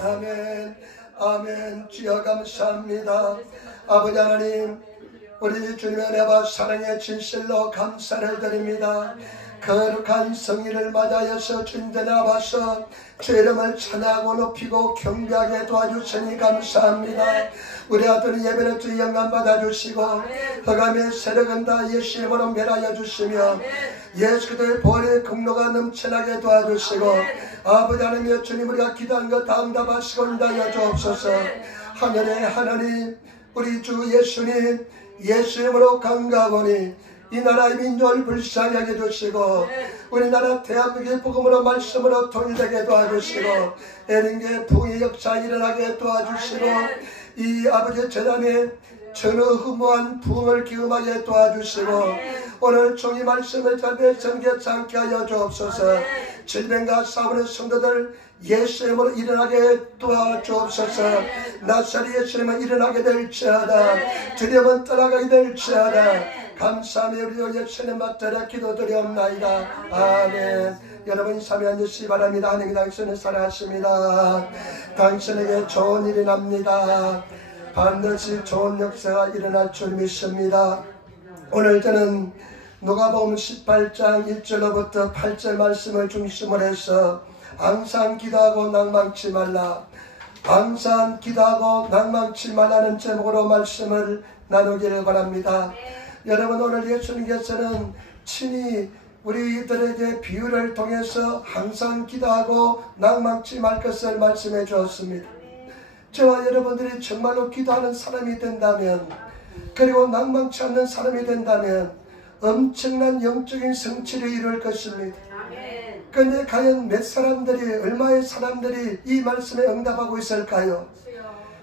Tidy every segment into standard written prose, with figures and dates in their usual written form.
아멘. 아멘. 주여 감사합니다. 아버지 하나님, 우리 주님의 은혜와 사랑의 진실로 감사를 드립니다. 거룩한 성일을 맞아여서 주님께 나와서 주 이름을 찬양하고 높이고 경배하게 도와주시니 감사합니다. 우리 아들의 예배를 주 영광 받아주시고 허감의 세력은 다 예수 이름으로 멸하여 주시며 예수 그리스도의 보혈의 공로가 넘쳐나게 도와주시고 아버지 하나님, 주님 우리가 기도한 것 다 응답하시고 인도하여 주옵소서. 하늘의 하나님, 우리 주 예수님 예수 이름으로 강가하오니 이 나라의 민족을 불쌍히 하게 해주시고 우리나라 대한민국의 복음으로 말씀으로 통일되게 도와주시고 애린계 부흥의 역사 일어나게 도와주시고 이 아버지 재단에 전후무한 부흥을 기음하게 도와주시고 오늘 종이 말씀을 잡에 전개치 않게 하여 주옵소서. 질병과 싸우는 성도들 예수 이름으로 일어나게 도와주옵소서. 나사렛 예수 이름으로 일어나게 될지어다. 두려움은 떠나가게 될지어다. 감사하며 우리 예수님 받들어 기도드리옵나이다. 아멘. 여러분 삶에 앉으시기 바랍니다. 하나님 당신을 사랑하십니다. 당신에게 좋은 일이 납니다. 반드시 좋은 역사가 일어날 줄 믿습니다. 오늘 저는 누가복음 18장 1절로부터 8절 말씀을 중심으로 해서 항상 기도하고 낭망치 말라, 항상 기도하고 낭망치 말라는 제목으로 말씀을 나누기를 바랍니다. 여러분, 오늘 예수님께서는 친히 우리들에게 비유를 통해서 항상 기도하고 낭망치 말 것을 말씀해 주었습니다. 저와 여러분들이 정말로 기도하는 사람이 된다면, 그리고 낭망치 않는 사람이 된다면 엄청난 영적인 성취를 이룰 것입니다. 그런데 과연 몇 사람들이, 얼마의 사람들이 이 말씀에 응답하고 있을까요?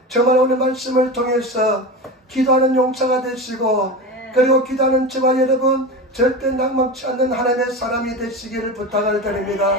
정말 오늘 말씀을 통해서 기도하는 용사가 되시고, 그리고 기도하는 저와 여러분 절대 낭망치 않는 하나님의 사람이 되시기를 부탁을 드립니다.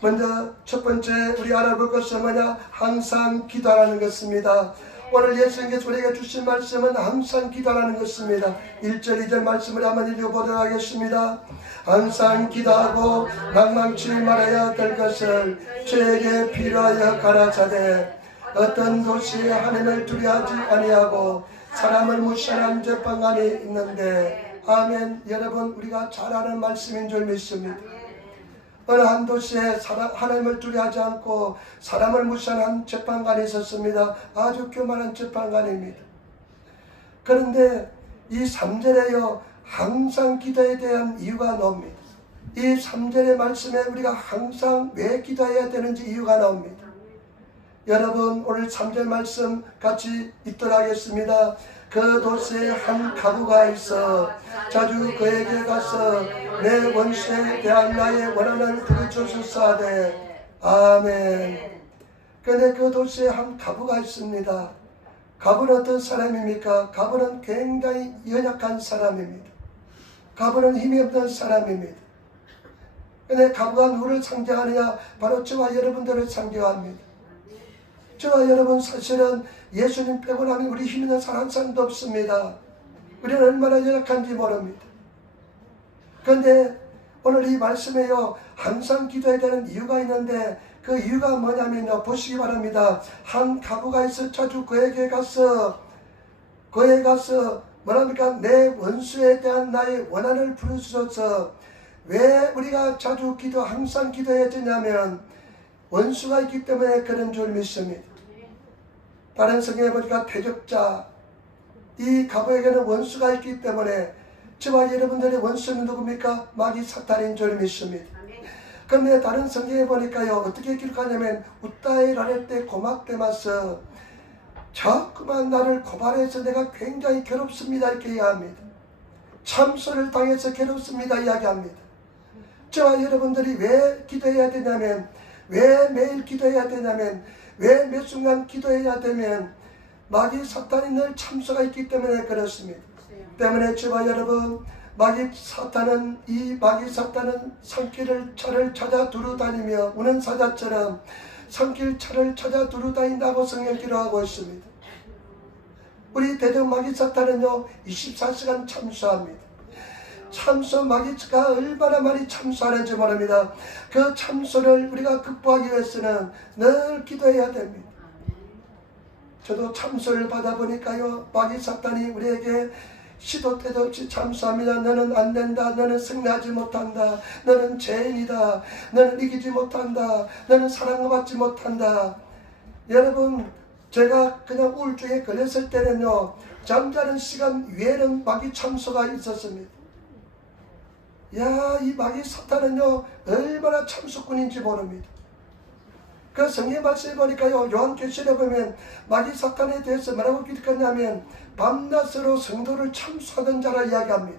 먼저 첫 번째 우리 알아볼 것은 뭐냐? 항상 기도하라는 것입니다. 오늘 예수님께서 우리에게 주신 말씀은 항상 기도하라는 것입니다. 1절 2절 말씀을 한번 읽어보도록 하겠습니다. 항상 기도하고 낭망치 말아야 될 것을 저에게 필요하여 가라사대 어떤 도시에 하나님을 두려워하지 아니하고 사람을 무시하는 재판관이 있는데, 아멘. 여러분, 우리가 잘 아는 말씀인 줄 믿습니다. 어느 한 도시에 하나님을 두려워하지 않고 사람을 무시하는 재판관이 있었습니다. 아주 교만한 재판관입니다. 그런데 이 3절에요 항상 기도에 대한 이유가 나옵니다. 이 3절의 말씀에 우리가 항상 왜 기도해야 되는지 이유가 나옵니다. 여러분, 오늘 3절 말씀 같이 읽도록 하겠습니다. 그 도시에 한 가부가 있어 자주 그에게 가서 내 원수에 대한 나의 원한을 부르짖으사 하되. 아멘. 그런데 그 도시에 한 가부가 있습니다. 가부는 어떤 사람입니까? 가부는 굉장히 연약한 사람입니다. 가부는 힘이 없는 사람입니다. 그런데 가부가 누구를 상징하느냐? 바로 저와 여러분들을 상징합니다. 저와 여러분, 사실은 예수님 빼고 나면 우리 힘 있는 사람 한 사람도 없습니다. 우리는 얼마나 연약한지 모릅니다. 그런데 오늘 이 말씀에요 항상 기도해야 되는 이유가 있는데, 그 이유가 뭐냐면요, 보시기 바랍니다. 한 가부가 있어 자주 그에게 가서 뭐랍니까? 내 원수에 대한 나의 원한을 부르짖어서. 왜 우리가 자주 항상 기도해야 되냐면 원수가 있기 때문에 그런 줄 믿습니다. 다른 성경에 보니까 대적자, 이 가부에게는 원수가 있기 때문에 저와 여러분들의 원수는 누굽니까? 마귀 사탄인 줄 믿습니다. 그런데 다른 성경에 보니까요 어떻게 기록하냐면 웃다에 라를 때 고막대마서 자꾸만 나를 고발해서 내가 굉장히 괴롭습니다 이렇게 이야기합니다. 참소를 당해서 괴롭습니다 이야기합니다. 저와 여러분들이 왜 기도해야 되냐면, 왜 매일 기도해야 되냐면, 왜 몇 순간 기도해야 되면 마귀 사탄이 늘 참소가 있기 때문에 그렇습니다. 때문에 저와 여러분, 마귀 사탄은 산길을 차를 찾아 두루 다니며 우는 사자처럼 산길 차를 찾아 두루 다닌다고 성경 기록하고 있습니다. 우리 대적 마귀 사탄은요 24시간 참소합니다. 참소 마귀가 얼마나 많이 참소하는지 모릅니다. 그 참소를 우리가 극복하기 위해서는 늘 기도해야 됩니다. 저도 참소를 받아보니까요, 마귀 사탄이 우리에게 시도 때도 없이 참소합니다. 너는 안 된다. 너는 승리하지 못한다. 너는 죄인이다. 너는 이기지 못한다. 너는 사랑받지 못한다. 여러분, 제가 그냥 우울증에 걸렸을 때는요, 잠자는 시간 외에는 마귀 참소가 있었습니다. 야, 이 마귀 사탄은요, 얼마나 참소꾼인지 모릅니다. 그 성경 말씀에 보니까요, 요한계시록에 보면 마귀 사탄에 대해서 뭐라고 기록했냐면 밤낮으로 성도를 참수하던 자라 이야기합니다.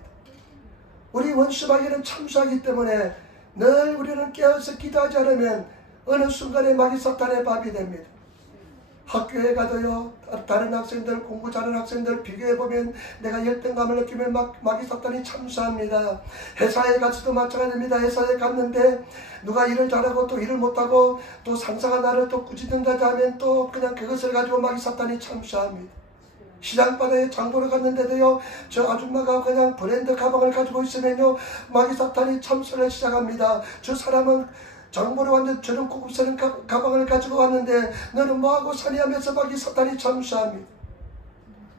우리 원수 마귀는 참수하기 때문에 늘 우리는 깨어서 기도하지 않으면 어느 순간에 마귀 사탄의 밥이 됩니다. 학교에 가도요, 다른 학생들, 공부 잘하는 학생들 비교해보면 내가 열등감을 느끼면 마귀 사탄이 참수합니다. 회사에 가서도 마찬가지입니다. 회사에 갔는데 누가 일을 잘하고 또 일을 못하고 또 상사가 나를 또 꾸짖는다 하면 또 그냥 그것을 가지고 마귀 사탄이 참수합니다. 시장바닥에 장보러 갔는데도요, 저 아줌마가 그냥 브랜드 가방을 가지고 있으면요, 마귀 사탄이 참수를 시작합니다. 저 사람은 장보러 왔는데 저런 고급스러운 가방을 가지고 왔는데 너는 뭐하고 사니 하면서 마귀 사탄이 참수합니다.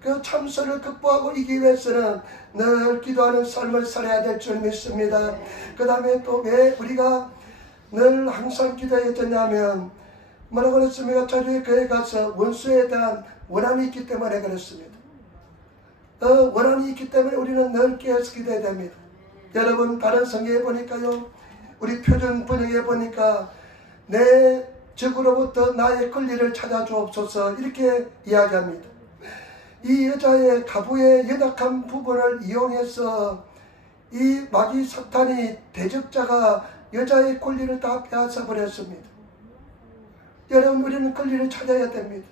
그 참수를 극복하고 이기기 위해서는 늘 기도하는 삶을 살아야 될 줄 믿습니다. 그 다음에 또 왜 우리가 늘 항상 기도해야 되냐면 뭐라고 그랬습니까? 자료에 그에 가서 원수에 대한 원함이 있기 때문에 그렇습니다. 원함이 있기 때문에 우리는 늘 깨어서 기도해야 됩니다. 여러분, 다른 성경에 보니까요, 우리 표준 번역에 보니까 내 적으로부터 나의 권리를 찾아주옵소서 이렇게 이야기합니다. 이 여자의 가부의 연약한 부분을 이용해서 이 마귀 사탄이 대적자가 여자의 권리를 다 빼앗아 버렸습니다. 여러분, 우리는 권리를 찾아야 됩니다.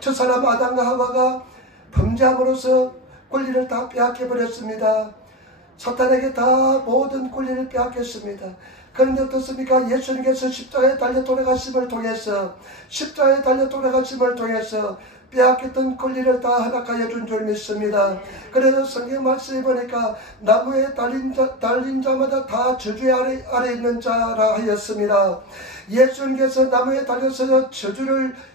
저 사람 아담과 하와가 범죄함으로써 권리를 다 빼앗겨 버렸습니다. 사탄에게 다 모든 권리를 빼앗겼습니다. 그런데 어떻습니까? 예수님께서 십자가에 달려 돌아가심을 통해서 빼앗겼던 권리를 다 허락하여 준 줄 믿습니다. 그래서 성경 말씀에 보니까 나무에 달린 자마다 다 저주 아래 있는 자라 하였습니다. 예수님께서 나무에 달려서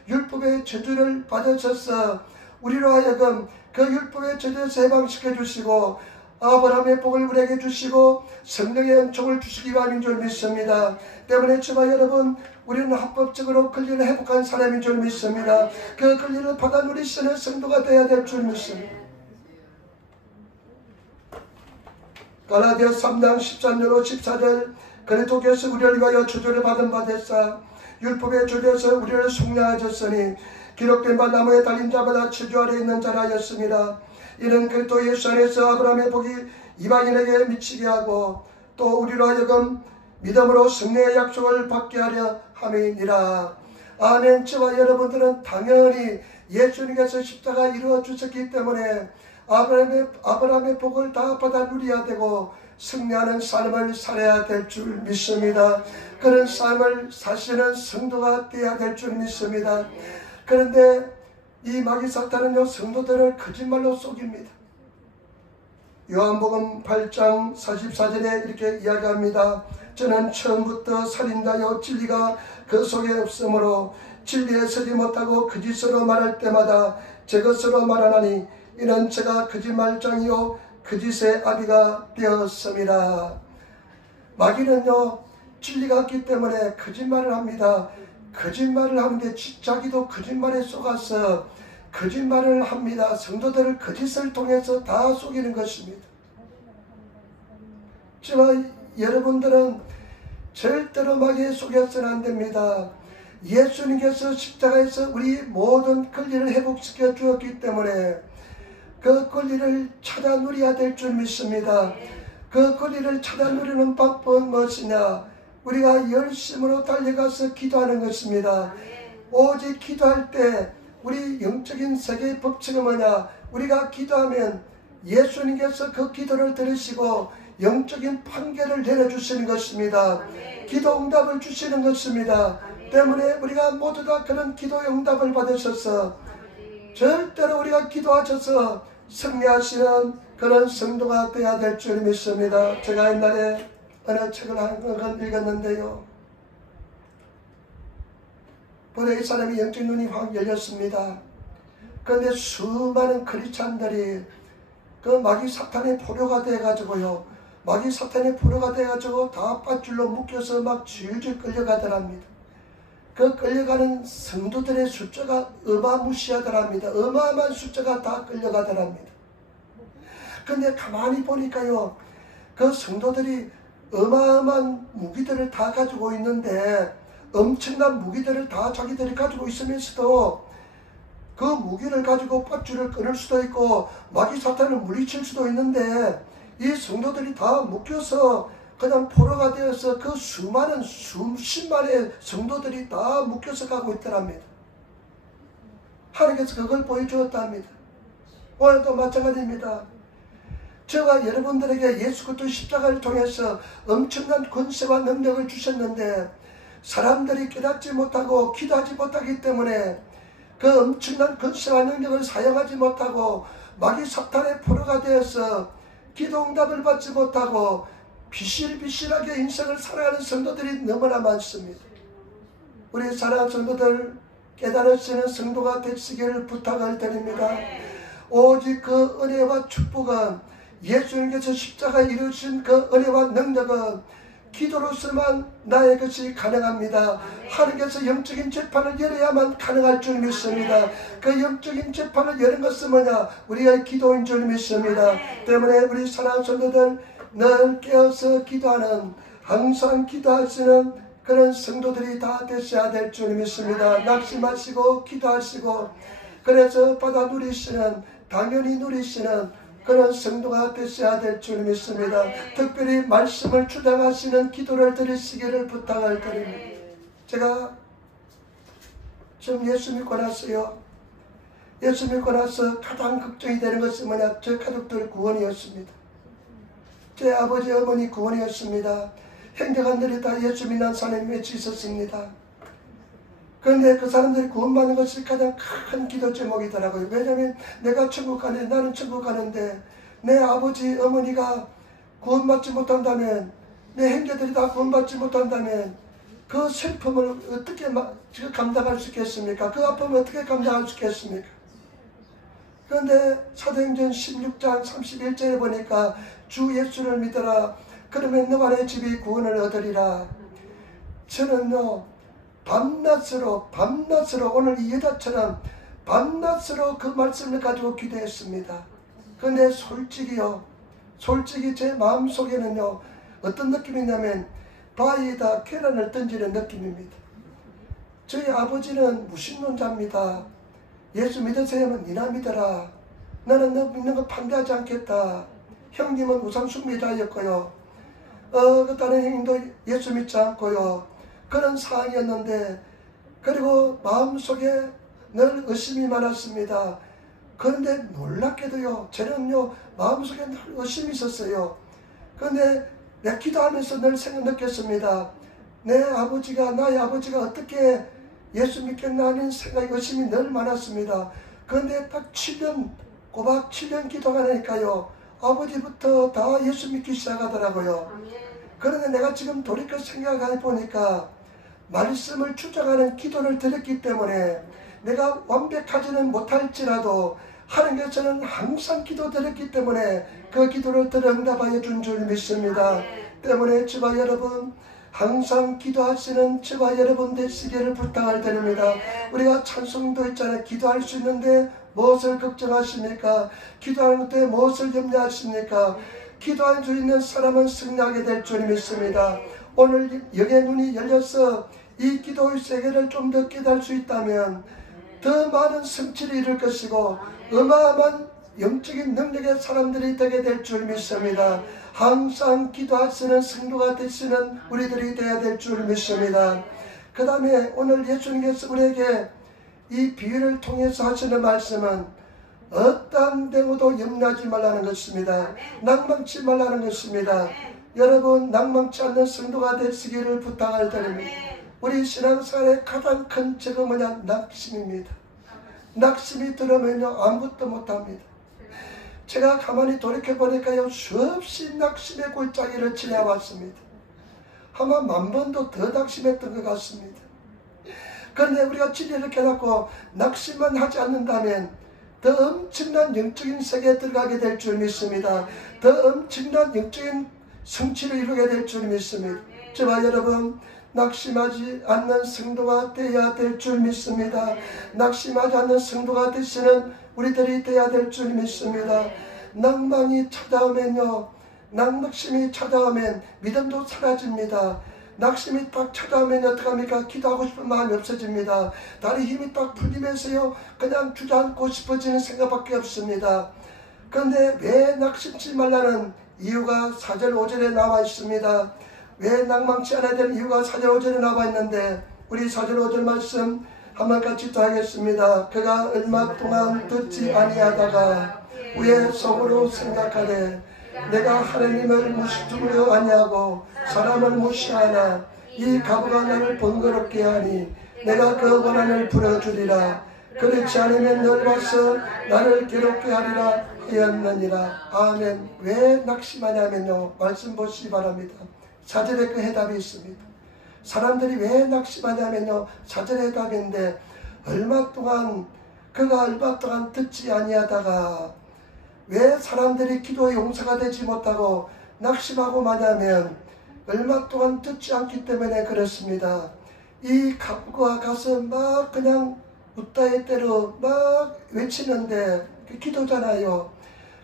율법의 저주를 받으셔서 우리로 하여금 그 율법의 저주에서 해방시켜 주시고 아브라함의 복을 우리에게 주시고 성령의 은총을 주시기 위함인 줄 믿습니다. 때문에 주마 여러분, 우리는 합법적으로 권리를 회복한 사람인 줄 믿습니다. 그 권리를 받아 누리시는 성도가 되어야 될 줄 믿습니다. 갈라디아서 3장 13절 14절 그리스도께서 우리를 위하여 저주를 받은 바 됐사 율법의 저주에서 우리를 속량하셨으니 기록된 바 나무에 달린 자마다 저주 아래 있는 자라 하였습니다. 이는 그리스도 예수 안에서 아브라함의 복이 이방인에게 미치게 하고 또 우리로 하여금 믿음으로 승리의 약속을 받게 하려 함이니라. 아멘. 저와 여러분들은 당연히 예수님께서 십자가 이루어 주셨기 때문에 아브라함의 복을 다 받아 누려야 되고 승리하는 삶을 살아야 될 줄 믿습니다. 그런 삶을 사시는 성도가 되어야 될 줄 믿습니다. 그런데 이 마귀 사탄은요, 성도들을 거짓말로 속입니다. 요한복음 8장 44절에 이렇게 이야기합니다. 저는 처음부터 살인자요 진리가 그 속에 없으므로 진리에 서지 못하고 거짓으로 말할 때마다 제 것으로 말하나니 이는 제가 거짓말장이요 거짓의 아비가 되었습니다. 마귀는요, 진리가 없기 때문에 거짓말을 합니다. 거짓말을 하는데 자기도 거짓말에 속아서 거짓말을 합니다. 성도들을 거짓을 통해서 다 속이는 것입니다. 하지만 여러분들은 절대로 마귀에 속여서는 안 됩니다. 예수님께서 십자가에서 우리 모든 권리를 회복시켜 주었기 때문에 그 권리를 찾아 누려야 될 줄 믿습니다. 그 권리를 찾아 누리는 방법은 무엇이냐? 우리가 열심으로 달려가서 기도하는 것입니다. 오직 기도할 때 우리 영적인 세계의 법칙은 뭐냐? 우리가 기도하면 예수님께서 그 기도를 들으시고 영적인 판결을 내려주시는 것입니다. 기도 응답을 주시는 것입니다. 때문에 우리가 모두 다 그런 기도 응답을 받으셔서 절대로 우리가 기도하셔서 승리하시는 그런 성도가 되어야 될 줄 믿습니다. 제가 옛날에 어느 책을 한 권 읽었는데요. 보다 이 사람이 영적 눈이 확 열렸습니다. 그런데 수많은 크리스찬들이 그 마귀 사탄의 포로가 돼가지고요. 마귀 사탄의 포로가 돼가지고 다 밧줄로 묶여서 막 줄줄 끌려가더랍니다. 그 끌려가는 성도들의 숫자가 어마무시하더랍니다. 어마어마한 숫자가 다 끌려가더랍니다. 근데 가만히 보니까요, 그 성도들이 어마어마한 무기들을 다 가지고 있는데, 엄청난 무기들을 다 자기들이 가지고 있으면서도 그 무기를 가지고 밧줄을 끊을 수도 있고 마귀 사탄을 물리칠 수도 있는데, 이 성도들이 다 묶여서 그냥 포로가 되어서 그 수많은 수십만의 성도들이 다 묶여서 가고 있더랍니다. 하나님께서 그걸 보여주었답니다. 오늘도 마찬가지입니다. 저와 여러분들에게 예수 그리스도 십자가를 통해서 엄청난 권세와 능력을 주셨는데, 사람들이 깨닫지 못하고 기도하지 못하기 때문에 그 엄청난 권세와 능력을 사용하지 못하고 마귀 사탄의 포로가 되어서 기도 응답을 받지 못하고 비실비실하게 인생을 살아가는 성도들이 너무나 많습니다. 우리 사랑하는 성도들, 깨달으시는 성도가 되시기를 부탁을 드립니다. 오직 그 은혜와 축복은, 예수님께서 십자가에 이루신 그 은혜와 능력은 기도로서만 나의 것이 가능합니다. 하나님께서 영적인 재판을 열어야만 가능할 줄 믿습니다. 그 영적인 재판을 여는 것은 뭐냐? 우리의 기도인 줄 믿습니다. 때문에 우리 사랑하는 성도들, 늘 깨어서 기도하는, 항상 기도하시는 그런 성도들이 다 되셔야 될 줄 믿습니다. 낙심하시고 기도하시고 그래서 받아 누리시는, 당연히 누리시는 그런 성도가 되셔야 될 줄 믿습니다. 특별히 말씀을 주장하시는 기도를 드리시기를 부탁을 드립니다. 제가 좀 예수 믿고 났어요. 예수 믿고 나서 가장 걱정이 되는 것은 뭐냐? 제 가족들 구원이었습니다. 제 아버지 어머니 구원이었습니다. 형제간들이 다 예수 믿는 사람이 맺혀 있었습니다. 그런데 그 사람들이 구원받는 것이 가장 큰 기도 제목이더라고요. 왜냐하면 내가 천국 가는데, 나는 천국 가는데 내 아버지 어머니가 구원받지 못한다면, 내 형제들이 다 구원받지 못한다면 그 슬픔을 어떻게 감당할 수 있겠습니까? 그 아픔을 어떻게 감당할 수 있겠습니까? 그런데 사도행전 16장 31절에 보니까 주 예수를 믿어라, 그러면 너와 내 집이 구원을 얻으리라. 저는요, 밤낮으로 오늘 이 여자처럼 밤낮으로 그 말씀을 가지고 기도했습니다. 그런데 솔직히 제 마음속에는요, 어떤 느낌이냐면 바위에다 계란을 던지는 느낌입니다. 저희 아버지는 무신론자입니다. 예수 믿으세요면 니나 믿어라. 나는 너 믿는 거 반대하지 않겠다. 형님은 우상숭배자였고요. 그 다른 형님도 예수 믿지 않고요. 그런 상황이었는데, 그리고 마음속에 늘 의심이 많았습니다. 그런데 놀랍게도요, 저는요, 마음속에 늘 의심이 있었어요. 그런데 내가 기도하면서 늘 느꼈습니다. 나의 아버지가 어떻게 예수 믿겠나 하는 생각이, 의심이 늘 많았습니다. 그런데 딱 꼬박 7년 기도가 나니까요, 아버지부터 다 예수 믿기 시작하더라고요. 그런데 내가 지금 돌이켜 생각해 보니까 말씀을 주장하는 기도를 드렸기 때문에 내가 완벽하지는 못할지라도 하나님께서는 항상 기도 드렸기 때문에 그 기도를 들어 응답하여 준 줄 믿습니다. 때문에 저와 여러분, 항상 기도하시는 저와 여러분 되시기를 부탁을 드립니다. 우리가 찬송도 있잖아요. 기도할 수 있는데 무엇을 걱정하십니까? 기도하는 때 무엇을 염려하십니까? 기도할 수 있는 사람은 승리하게 될 줄 믿습니다. 오늘 영의 눈이 열려서 이 기도의 세계를 좀 더 깨달을 수 있다면 더 많은 성취를 이룰 것이고 어마어마한 영적인 능력의 사람들이 되게 될 줄 믿습니다. 항상 기도하시는 성도가 되시는 우리들이 되어야 될 줄 믿습니다. 그 다음에 오늘 예수님께서 우리에게 이 비유를 통해서 하시는 말씀은 어떠한 데모도 염려하지 말라는 것입니다. 낭망치 말라는 것입니다. 여러분, 낭망치 않는 성도가 되시기를 부탁을 드립니다. 우리 신앙생활의 가장 큰 죄가 뭐냐? 낙심입니다. 낙심이 들으면요, 아무것도 못합니다. 제가 가만히 돌이켜보니까요, 수없이 낙심의 골짜기를 지나왔습니다. 아마 10,000번도 더 낙심했던 것 같습니다. 그런데 우리가 진리를 깨닫고 낙심만 하지 않는다면 더 엄청난 영적인 세계에 들어가게 될 줄 믿습니다. 더 엄청난 영적인 성취를 이루게 될 줄 믿습니다. 저와 여러분, 낙심하지 않는 성도가 되어야 될 줄 믿습니다. 낙심하지 않는 성도가 되시는 우리들이 되어야 될 줄 믿습니다. 낭망이 찾아오면요, 낙심이 찾아오면 믿음도 사라집니다. 낙심이 딱 찾아오면 어떡합니까? 기도하고 싶은 마음이 없어집니다. 다리 힘이 딱 풀리면서요, 그냥 주저앉고 싶어지는 생각밖에 없습니다. 그런데 왜 낙심치 말라는 이유가 4절 5절에 나와 있습니다. 왜 낭망치 않아야 되는 이유가 4절 5절에 나와 있는데, 우리 4절 5절 말씀 한번 같이 또 하겠습니다. 그가 얼마 동안 듣지 아니하다가 후에 속으로 생각하되 내가 하나님을 무시하려 아니하고 사람을 무시하나 이 가부가 나를 번거롭게 하니 내가 그 원한을 풀어주리라. 그렇지 않으면 널 봐서 나를 괴롭게 하리라 하였느니라. 아멘. 왜 낙심하냐면요, 말씀 보시기 바랍니다. 4절에 그 해답이 있습니다. 사람들이 왜 낙심하냐면요, 4절의 해답인데, 그가 얼마 동안 듣지 아니하다가 왜 사람들이 기도의 용서가 되지 못하고 낙심하고 마냐면 얼마 동안 듣지 않기 때문에 그렇습니다. 이 가부가 가서 막 그냥 웃다의 때로 막 외치는데 그 기도잖아요.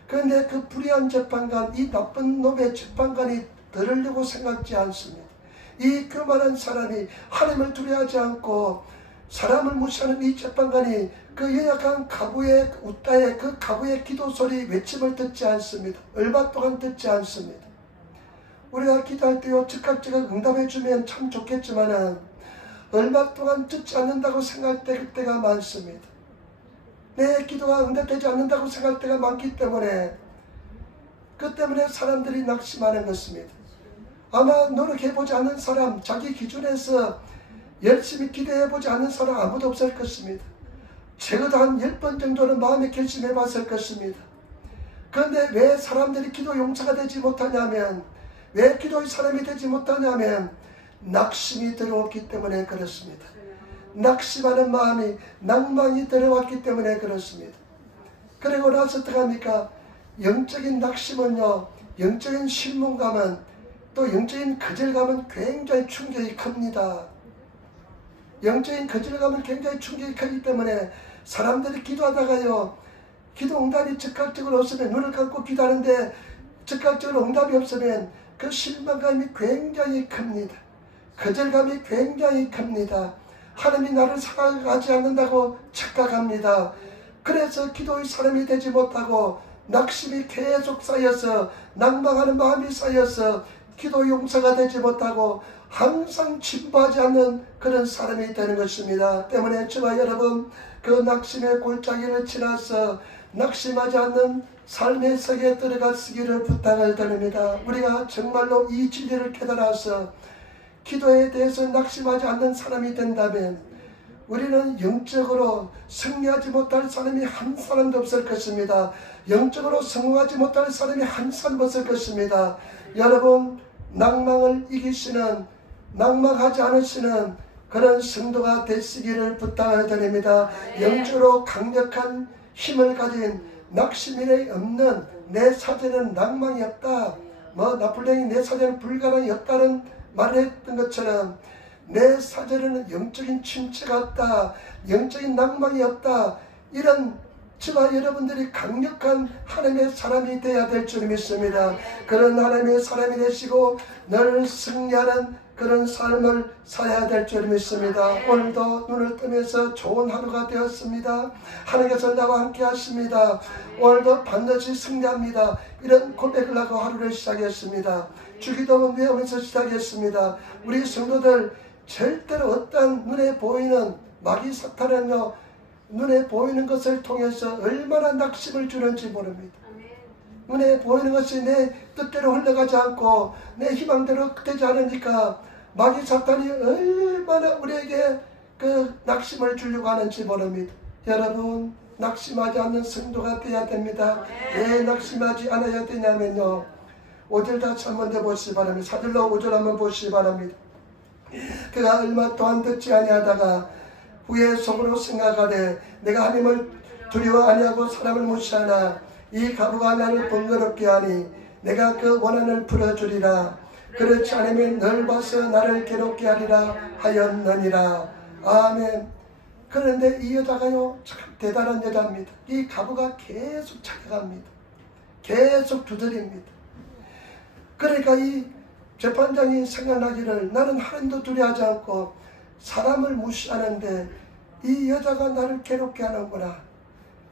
그런데 그 불의한 재판관, 이 나쁜 놈의 재판관이 들으려고 생각지 않습니다. 이 교만한 사람이 하나님을 두려워하지 않고 사람을 무시하는 이 재판관이 그 연약한 가부의 웃다의 그 가부의 기도 소리 외침을 듣지 않습니다. 얼마 동안 듣지 않습니다. 우리가 기도할 때요, 즉각 응답해 주면 참 좋겠지만은 얼마 동안 듣지 않는다고 생각될 때가 많습니다. 내 기도가 응답되지 않는다고 생각할 때가 많기 때문에, 그 때문에 사람들이 낙심하는 것입니다. 아마 노력해보지 않는 사람, 자기 기준에서 열심히 기도해보지 않는 사람 아무도 없을 것입니다. 적어도 한 10번 정도는 마음에 결심해봤을 것입니다. 그런데 왜 사람들이 기도 용서가 되지 못하냐면, 왜 기도의 사람이 되지 못하냐면 낙심이 들어왔기 때문에 그렇습니다. 낙심하는 마음이, 낭망이 들어왔기 때문에 그렇습니다. 그리고 나서 어떡합니까? 영적인 낙심은요, 영적인 실문감은, 또 영적인 거절감은 굉장히 충격이 큽니다. 영적인 거절감은 굉장히 충격이 크기 때문에 사람들이 기도하다가요, 기도 응답이 즉각적으로 없으면, 눈을 감고 기도하는데 즉각적으로 응답이 없으면 그 실망감이 굉장히 큽니다. 거절감이 굉장히 큽니다. 하나님이 나를 사랑하지 않는다고 착각합니다. 그래서 기도의 사람이 되지 못하고 낙심이 계속 쌓여서, 낭망하는 마음이 쌓여서 기도 용서가 되지 못하고 항상 진보하지 않는 그런 사람이 되는 것입니다. 때문에 저와 여러분, 그 낙심의 골짜기를 지나서 낙심하지 않는 삶의 세계에 들어가시기를 부탁을 드립니다. 우리가 정말로 이 진리를 깨달아서 기도에 대해서 낙심하지 않는 사람이 된다면 우리는 영적으로 승리하지 못할 사람이 한 사람도 없을 것입니다. 영적으로 성공하지 못할 사람이 한 사람도 없을 것입니다. 여러분, 낭망을 이기시는, 낭망하지 않으시는 그런 성도가 되시기를 부탁을 드립니다. 영적으로 강력한 힘을 가진, 낙심이 없는, 내 사전에는 낭망이 없다, 나폴레옹이 내 사전에는 불가능이 없다는 말을 했던 것처럼 내 사전에는 영적인 침체가 없다, 영적인 낭망이 없다, 이런 저와 여러분들이 강력한 하나님의 사람이 되어야 될 줄 믿습니다. 그런 하나님의 사람이 되시고 늘 승리하는 그런 삶을 살아야 될 줄 믿습니다. 오늘도 눈을 뜨면서 좋은 하루가 되었습니다. 하나님께서 나와 함께 하십니다. 오늘도 반드시 승리합니다. 이런 고백을 하고 하루를 시작했습니다. 주기도문 외우면서 시작했습니다. 우리 성도들 절대로 어떤 눈에 보이는 마귀 사탄은요, 눈에 보이는 것을 통해서 얼마나 낙심을 주는지 모릅니다. 눈에 보이는 것이 내 뜻대로 흘러가지 않고 내 희망대로 되지 않으니까 마귀 사탄이 얼마나 우리에게 그 낙심을 주려고 하는지 모릅니다. 여러분, 낙심하지 않는 성도가 되어야 됩니다. 왜 낙심하지 않아야 되냐면요, 5절 다 한번 더 보시기 바랍니다. 사절로 5절 한번 보시기 바랍니다. 그가 얼마 동안 듣지 아니하다가 후에 속으로 생각하되 내가 하나님을 두려워 아니하고 사람을 무시하나 이 가부가 나를 번거롭게 하니 내가 그 원한을 풀어주리라. 그렇지 않으면 널 봐서 나를 괴롭게 하리라 하였느니라. 아멘. 그런데 이 여자가요, 참 대단한 여자입니다. 이 가부가 계속 찾아갑니다. 계속 두드립니다. 그러니까 이 재판장이 생각나기를, 나는 하나님도 두려워하지 않고 사람을 무시하는데 이 여자가 나를 괴롭게 하는구나,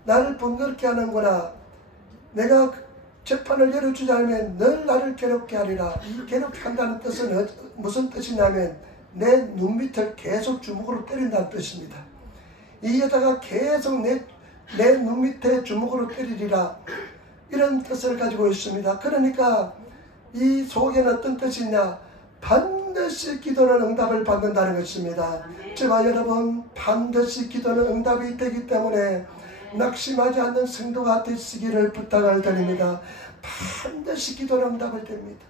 나를 번거롭게 하는구나. 내가 재판을 열어주지 않으면 늘 나를 괴롭게 하리라. 이 괴롭게 한다는 뜻은 무슨 뜻이냐면 내 눈밑을 계속 주먹으로 때린다는 뜻입니다. 이 여자가 계속 내 눈밑에 주먹으로 때리리라, 이런 뜻을 가지고 있습니다. 그러니까 이 속에는 어떤 뜻이 있냐, 반드시 기도는 응답을 받는다는 것입니다. 제가 여러분, 반드시 기도는 응답이 되기 때문에 낙심하지 않는 성도가 되시기를 부탁을 드립니다. 반드시 기도는 응답을 됩니다.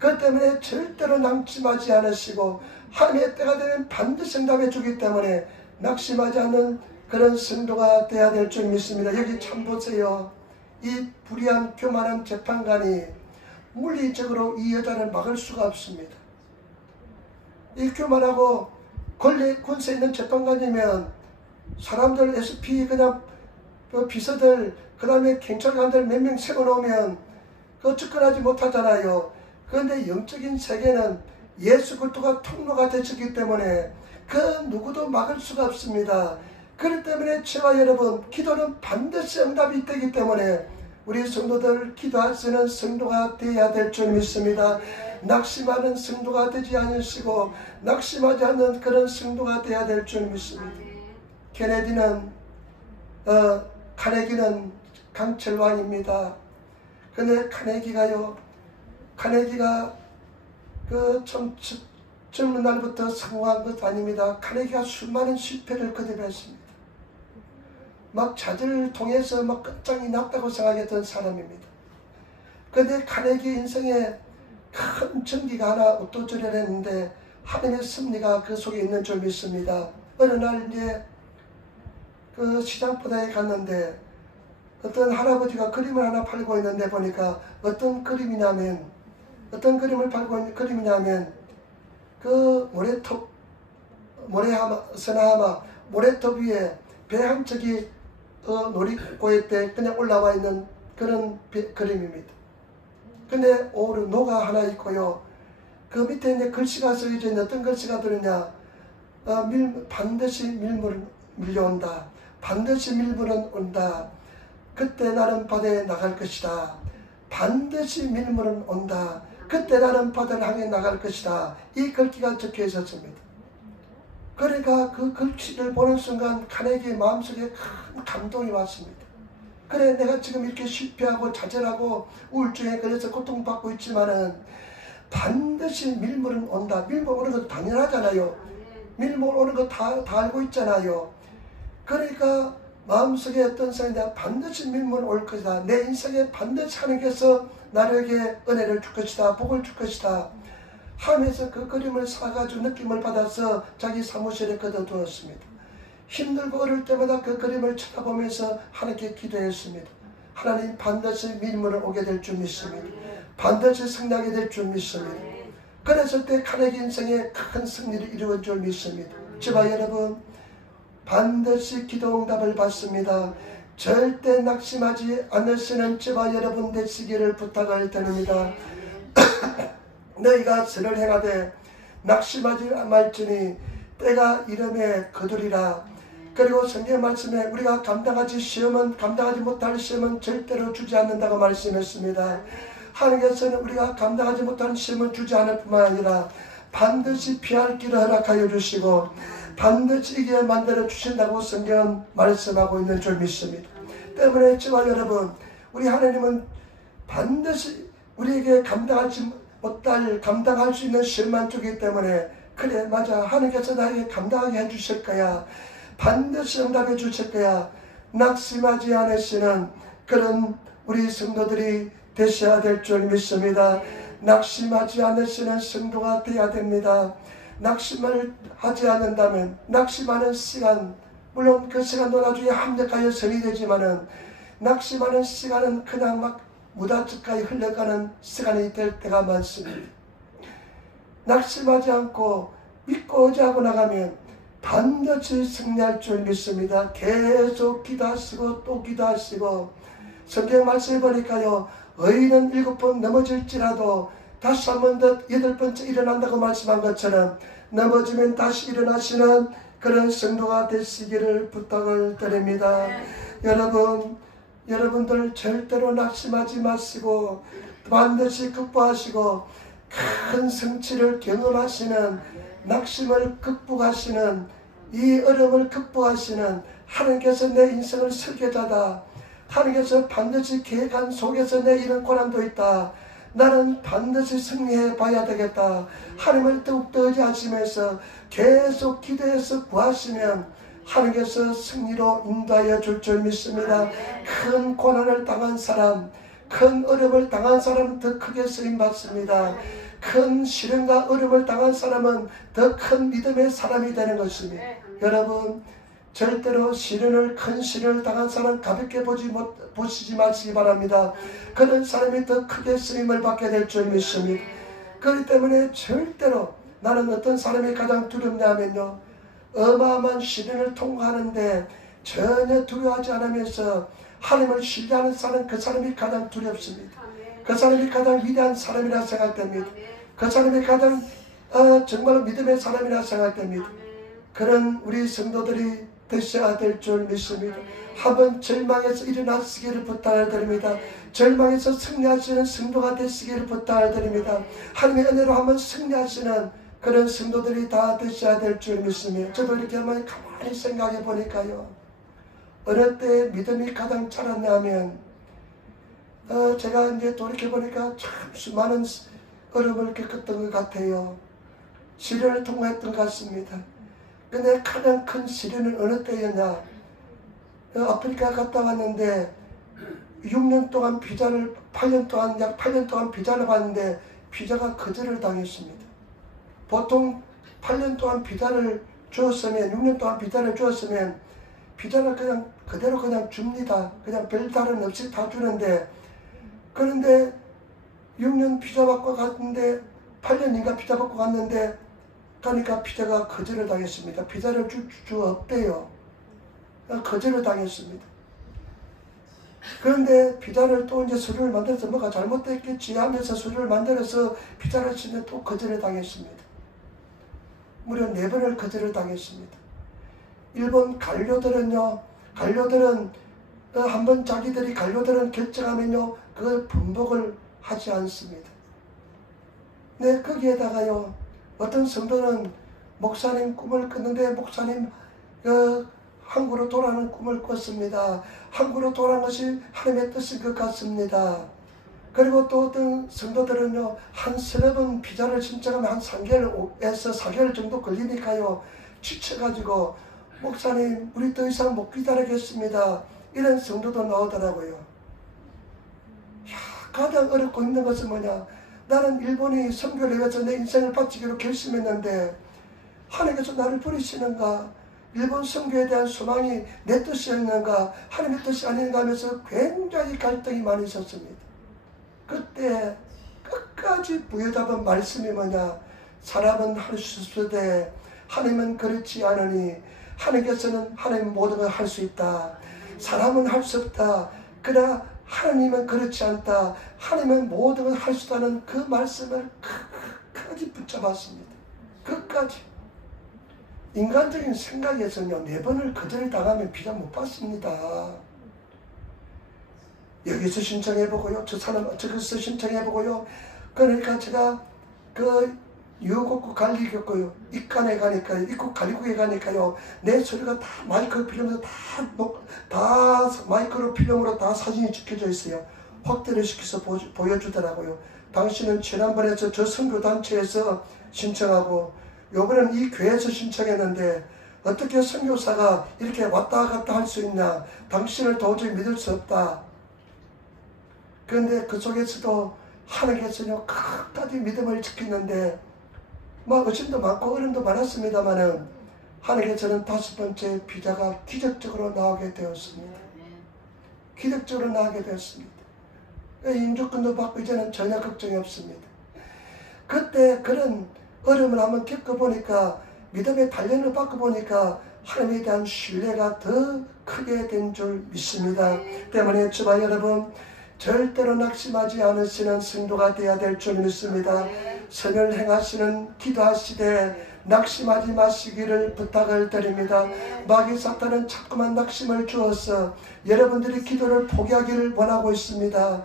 그 때문에 절대로 낙심하지 않으시고 하나님의 때가 되면 반드시 응답해 주기 때문에 낙심하지 않는 그런 성도가 되어야 될 줄 믿습니다. 여기 참 보세요. 이 불의한 교만한 재판관이 물리적으로 이 여자를 막을 수가 없습니다. 이 교만하고 권세 있는 재판관이면 사람들 SP 그냥 비서들, 그 다음에 경찰관들 몇 명 세워놓으면 그거 접근하지 못하잖아요. 그런데 영적인 세계는 예수 그리스도가 통로가 되셨기 때문에 그 누구도 막을 수가 없습니다. 그렇기 때문에 저와 여러분, 기도는 반드시 응답이 되기 때문에 우리 성도들 기도할 수 있는 성도가 되어야 될 줄 믿습니다. 낙심하는 성도가 되지 않으시고 낙심하지 않는 그런 성도가 되어야 될 줄 믿습니다. 카네기는 강철왕입니다. 근데 카네기가 젊은 날부터 성공한 것 아닙니다. 카네기가 수많은 실패를 거듭했습니다. 막 자질을 통해서 막 끝장이 났다고 생각했던 사람입니다. 그런데 카네기 인생에 큰 전기가 하나 우떠저려했는데 하나님의 섭리가 그 속에 있는 줄 믿습니다. 어느 날 이제 그 시장바다에 갔는데 어떤 할아버지가 그림을 하나 팔고 있는데 보니까 어떤 그림을 팔고 있는 그림이냐면 그 모래톱 위에 배 한 척이 놀이고에 때 그냥 올라와 있는 그런 그림입니다. 근데 오히려 노가 하나 있고요. 그 밑에 이제 글씨가 써져 있는, 어떤 글씨가 들으냐, 반드시 밀물은 밀려온다. 반드시 밀물은 온다. 그때 나는 바다에 나갈 것이다. 반드시 밀물은 온다. 그때 나는 바다를 향해 나갈 것이다. 이 글귀가 적혀 있었습니다. 그러니까 그 글씨를 보는 순간 카네기의 마음속에 큰 감동이 왔습니다. 그래, 내가 지금 이렇게 실패하고 좌절하고 우울증에 걸려서 고통받고 있지만은 반드시 밀물은 온다. 밀물 오는 것도 당연하잖아요. 밀물 오는 거 다 알고 있잖아요. 그러니까 마음속에 어떤 생각이, 반드시 밀물 올 것이다. 내 인생에 반드시 하나님께서 나에게 은혜를 줄 것이다. 복을 줄 것이다. 하면서 그 그림을 사가지고 느낌을 받아서 자기 사무실에 걷어두었습니다. 힘들고 어릴 때마다 그 그림을 쳐다보면서 하나님께 기도했습니다. 하나님, 반드시 밀물을 오게 될 줄 믿습니다. 반드시 승리하게 될 줄 믿습니다. 그랬을 때 카네기 인생에 큰 승리를 이루어질 줄 믿습니다. 제발 여러분, 반드시 기도 응답을 받습니다. 절대 낙심하지 않으시는 제발 여러분 되시기를 부탁을 드립니다. 너희가 선을 행하되 낙심하지 말지니 때가 이름에 거두리라. 그리고 성경 말씀에 우리가 감당하지 못할 시험은 절대로 주지 않는다고 말씀했습니다. 하나님께서는 우리가 감당하지 못하는 시험을 주지 않을 뿐만 아니라 반드시 피할 길을 허락하여 주시고 반드시 이기게 만들어 주신다고 성경은 말씀하고 있는 줄 믿습니다. 때문에 저와 여러분, 우리 하나님은 반드시 우리에게 감당할 수 있는 시험만 주기 때문에, 그래 맞아, 하나님께서 나에게 감당하게 해주실 거야, 반드시 응답해 주실 거야, 낙심하지 않으시는 그런 우리 성도들이 되셔야 될 줄 믿습니다. 낙심하지 않으시는 성도가 되어야 됩니다. 낙심을 하지 않는다면 낙심하는 시간, 물론 그 시간도 나중에 합력하여 선이 되지만은 낙심하는 시간은 그냥 막 무다측하게 흘러가는 시간이 될 때가 많습니다. 낙심하지 않고 믿고 의지하고 나가면 반드시 승리할 줄 믿습니다. 계속 기도하시고 또 기도하시고, 성경 말씀해 보니까요, 의인은 7번 넘어질지라도 다시 한 번 더 8번째 일어난다고 말씀한 것처럼 넘어지면 다시 일어나시는 그런 성도가 되시기를 부탁을 드립니다. 여러분들 절대로 낙심하지 마시고 반드시 극복하시고 큰 성취를 경험하시는, 낙심을 극복하시는, 이 어려움을 극복하시는, 하나님께서 내 인생을 설계자다, 하나님께서 반드시 계획한 속에서 내 이런 고난도 있다, 나는 반드시 승리해 봐야 되겠다, 하나님을 더욱더 의지하시면서 계속 기도해서 구하시면 하나님께서 승리로 인도하여 줄 줄 믿습니다. 큰 고난을 당한 사람, 큰 어려움을 당한 사람은 더 크게 쓰임받습니다. 큰 시련과 어려움을 당한 사람은 더 큰 믿음의 사람이 되는 것입니다. 여러분, 절대로 큰 시련을 당한 사람 가볍게 보시지 마시기 바랍니다. 그런 사람이 더 크게 쓰임을 받게 될 줄 믿습니다. 그렇기 때문에 절대로, 나는 어떤 사람이 가장 두렵냐 하면요, 어마어마한 시련을 통과하는데 전혀 두려워하지 않으면서 하나님을 신뢰하는 사람, 그 사람이 가장 두렵습니다. 그 사람이 가장 위대한 사람이라 생각됩니다. 그 사람이 가장 정말 믿음의 사람이라 생각됩니다. 그런 우리 성도들이 되셔야 될 줄 믿습니다. 한번 절망에서 일어나시기를 부탁을 드립니다. 절망에서 승리하시는 성도가 되시기를 부탁을 드립니다. 하나님의 은혜로 한번 승리하시는 그런 성도들이 다 되셔야 될 줄 믿습니다. 저도 이렇게 한번 가만히 생각해 보니까요, 어느 때 믿음이 가장 자랐냐 하면 제가 이제 돌이켜보니까 참 수많은 어려움을 겪었던 것 같아요. 시련을 통과했던 것 같습니다. 근데 가장 큰 시련은 어느 때였냐, 아프리카 갔다 왔는데 6년 동안 비자를, 8년 동안 비자를 받는데 비자가 거절을 당했습니다. 보통 8년 동안 비자를 주었으면, 6년 동안 비자를 주었으면 비자를 그냥 그대로 그냥 줍니다. 그냥 별다른 없이 다 주는데, 그런데 6년 비자 받고 갔는데, 8년인가 비자 받고 갔는데 가니까 비자가 거절을 당했습니다. 비자를 주 없대요. 거절을 당했습니다. 그런데 비자를 또 이제 서류를 만들어서 뭐가 잘못됐겠지 하면서 서류를 만들어서 비자를 쓰면 또 거절을 당했습니다. 무려 4번을 거절을 당했습니다. 일본 관료들은 한번 자기들이 결정하면요, 그걸 번복을 하지 않습니다. 네, 거기에다가요, 어떤 성도는 목사님 꿈을 꿨는데 목사님 한국으로 돌아가는 꿈을 꿨습니다. 한국으로 돌아가는 것이 하나님의 뜻인 것 같습니다. 그리고 또 어떤 성도들은요, 한 서너 번 비자를 신청하면 한 3개월에서 4개월 정도 걸리니까요, 지쳐가지고 목사님 우리 더 이상 못 기다리겠습니다, 이런 성도도 나오더라고요. 가장 어렵고 힘든 것은 뭐냐, 나는 일본이 선교를 위해서 내 인생을 바치기로 결심했는데 하나님께서 나를 버리시는가, 일본 선교에 대한 소망이 내 뜻이었는가, 하나님의 뜻이 아닌가 하면서 굉장히 갈등이 많이 있었습니다. 그때 끝까지 부여잡은 말씀이 뭐냐, 사람은 할 수 있으되 하나님은 그렇지 않으니, 하나님께서는 하나님 모든 걸 할 수 있다, 사람은 할 수 없다, 그러나 하나님은 그렇지 않다, 하나님은 모든 걸 할 수 있다는 그 말씀을 끝까지 붙잡았습니다. 끝까지. 인간적인 생각에서는요, 4번을 거절당하면 비자 못 받습니다. 여기서 신청해보고요, 저기서 신청해보고요. 그러니까 제가 유곡국 관리局, 입간에 가니까요, 입국 관리국에 가니까요, 내 소리가 다 마이크로 필름으로 다 마이크로 필름으로 다 사진이 찍혀져 있어요. 확대를 시켜서 보여주더라고요. 당신은 지난번에 저 선교단체에서 신청하고, 요번에는 이 교회에서 신청했는데 어떻게 선교사가 이렇게 왔다 갔다 할 수 있냐? 당신을 도저히 믿을 수 없다. 그런데 그 속에서도 하나님께서는 끝까지 믿음을 지키는데 막 의심도 많고 어려움도 많았습니다마는 하나님께서는 5번째 비자가 기적적으로 나오게 되었습니다. 기적적으로 나오게 되었습니다. 인주권도 받고 이제는 전혀 걱정이 없습니다. 그때 그런 어려움을 한번 겪어보니까 믿음의 단련을 받고 보니까 하나님에 대한 신뢰가 더 크게 된 줄 믿습니다. 때문에 주바 여러분 절대로 낙심하지 않으시는 성도가 되어야 될 줄 믿습니다. 선을 행하시는 기도하시되 낙심하지 마시기를 부탁을 드립니다. 마귀 사탄은 자꾸만 낙심을 주어서 여러분들이 기도를 포기하기를 원하고 있습니다.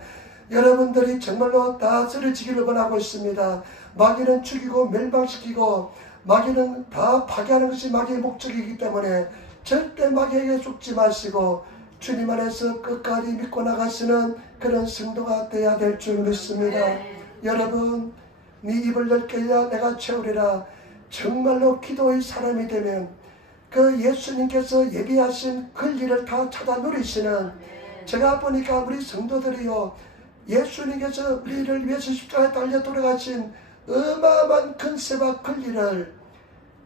여러분들이 정말로 다 쓰러지기를 원하고 있습니다. 마귀는 죽이고 멸망시키고 마귀는 다 파괴하는 것이 마귀의 목적이기 때문에 절대 마귀에게 죽지 마시고 주님 안에서 끝까지 믿고 나가시는 그런 성도가 되어야 될 줄 믿습니다. 여러분, 네 입을 넓게 열려 내가 채우리라. 정말로 기도의 사람이 되면 그 예수님께서 예비하신 권리를 다 찾아 누리시는, 제가 보니까 우리 성도들이요, 예수님께서 우리를 위해서 십자가에 달려 돌아가신 어마어마한 권세와 권리를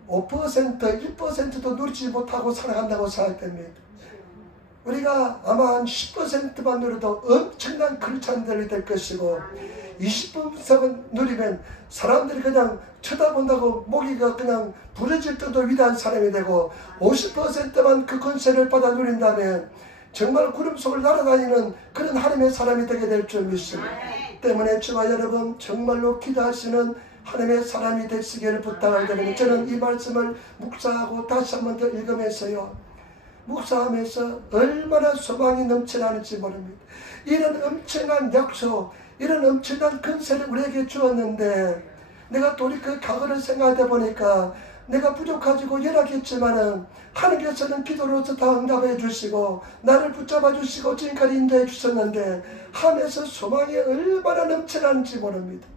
5%, 1%도 누리지 못하고 살아간다고 생각됩니다. 우리가 아마 한 10%만 누려도 엄청난 크리스찬들이 될 것이고 20%만 누리면 사람들이 그냥 쳐다본다고 목이가 그냥 부러질 정도로 위대한 사람이 되고 50%만 그 권세를 받아 누린다면 정말 구름 속을 날아다니는 그런 하나님의 사람이 되게 될 줄 믿습니다. 때문에 주와 여러분 정말로 기도하시는 하나님의 사람이 되시기를 부탁을 드립니다. 저는 이 말씀을 묵상하고 다시 한 번 더 읽으면서요, 묵상하면서 얼마나 소망이 넘쳐나는지 모릅니다. 이런 엄청난 약속, 이런 엄청난 권세를 우리에게 주었는데 내가 돌이켜 과거를 생각하다 보니까 내가 부족하지고 열악했지만은 하나님께서는 기도로서 다 응답해 주시고 나를 붙잡아 주시고 지금까지 인도해 주셨는데 하늘에서 소망이 얼마나 넘쳐나는지 모릅니다.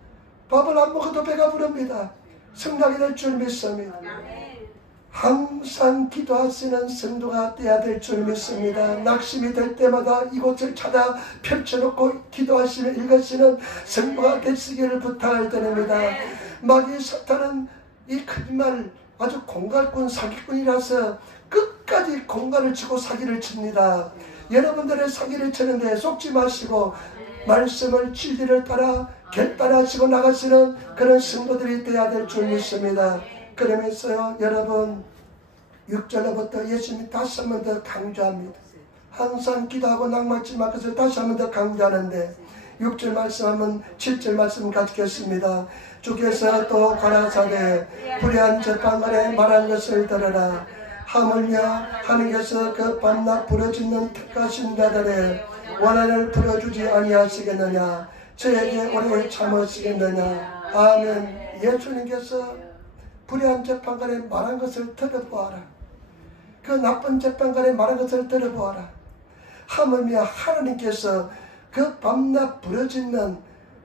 밥을 안 먹어도 배가 부릅니다. 승낙이 될 줄 믿습니다. 항상 기도하시는 성도가 되어야 될 줄 믿습니다. 낙심이 될 때마다 이곳을 찾아 펼쳐놓고 기도하시며 읽으시는 성도가 되시기를 부탁을 드립니다. 마귀 사탄은 이 거짓말 아주 공갈꾼 사기꾼이라서 끝까지 공갈을 치고 사기를 칩니다. 여러분들의 사기를 치는데 속지 마시고 말씀을 진리를 따라 결단하시고 나가시는 그런 성도들이 되어야 될 줄 믿습니다. 그러면서요, 여러분 6절로부터 예수님이 다시 한 번 더 강조합니다. 항상 기도하고 낙심하지 말 것을 다시 한 번 더 강조하는데 6절 말씀 한번 7절 말씀 가지겠습니다. 주께서 또 가라사대 불의한 재판관에 말한 것을 들으라. 하물며 하나님께서 그 밤낮 부르짖는 택하신 자들의 원한을 풀어주지 아니하시겠느냐. 저에게 오래 참으시겠느냐. 아멘. 예수님께서 불의한 재판관에 말한 것을 들어보아라. 그 나쁜 재판관에 말한 것을 들어보아라. 하물며 하나님께서 그 밤낮 부르짖는,